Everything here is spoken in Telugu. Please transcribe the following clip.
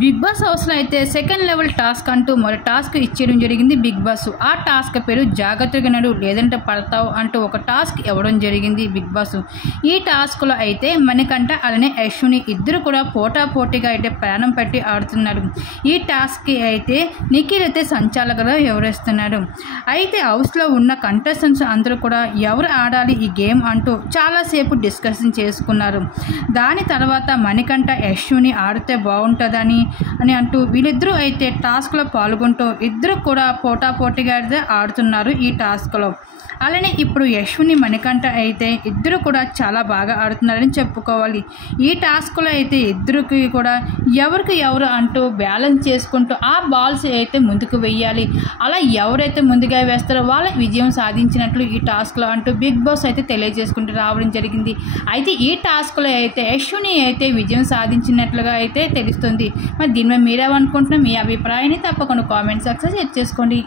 బిగ్ బాస్ హౌస్లో అయితే సెకండ్ లెవెల్ టాస్క్ అంటూ మరో టాస్క్ ఇచ్చేయడం జరిగింది బిగ్ బాస్. ఆ టాస్క్ పేరు జాగ్రత్తగా నడు లేదంటే పడతావు అంటూ ఒక టాస్క్ ఇవ్వడం జరిగింది బిగ్ బాస్. ఈ టాస్క్లో అయితే మణికంఠ అలానే అశ్విని ఇద్దరు కూడా పోటాపోటీగా అయితే ప్రాణం పెట్టి ఆడుతున్నారు. ఈ టాస్క్కి అయితే నిఖిల్ అయితే సంచాలకుగా వ్యవహరిస్తున్నాడు. అయితే హౌస్లో ఉన్న కంటెస్టెంట్స్ అందరూ కూడా ఎవరు ఆడాలి ఈ గేమ్ అంటూ చాలాసేపు డిస్కషన్ చేసుకున్నారు. దాని తర్వాత మణికంఠ అశ్విని ఆడితే బాగుంటుందని అంటూ వీళ్ళిద్దరూ అయితే టాస్క్లో పాల్గొంటూ ఇద్దరు కూడా పోటాపోటీగా అయితే ఆడుతున్నారు ఈ టాస్క్లో. అలానే ఇప్పుడు అశ్విని మణికంఠ అయితే ఇద్దరు కూడా చాలా బాగా ఆడుతున్నారని చెప్పుకోవాలి. ఈ టాస్క్లో అయితే ఇద్దరికి కూడా ఎవరికి ఎవరు అంటూ బ్యాలెన్స్ చేసుకుంటూ ఆ బాల్స్ అయితే ముందుకు వెయ్యాలి. అలా ఎవరైతే ముందుగా వేస్తారో వాళ్ళ విజయం సాధించినట్లు ఈ టాస్క్లో అంటూ బిగ్ బాస్ అయితే తెలియజేసుకుంటూ రావడం జరిగింది. అయితే ఈ టాస్క్లో అయితే అశ్విని అయితే విజయం సాధించినట్లుగా అయితే తెలుస్తుంది. మరి దీని మీద మీరేమనుకుంటున్నా మీ అభిప్రాయాన్ని తప్పకుండా కామెంట్ సెక్షన్లో షేర్ చేసుకోండి.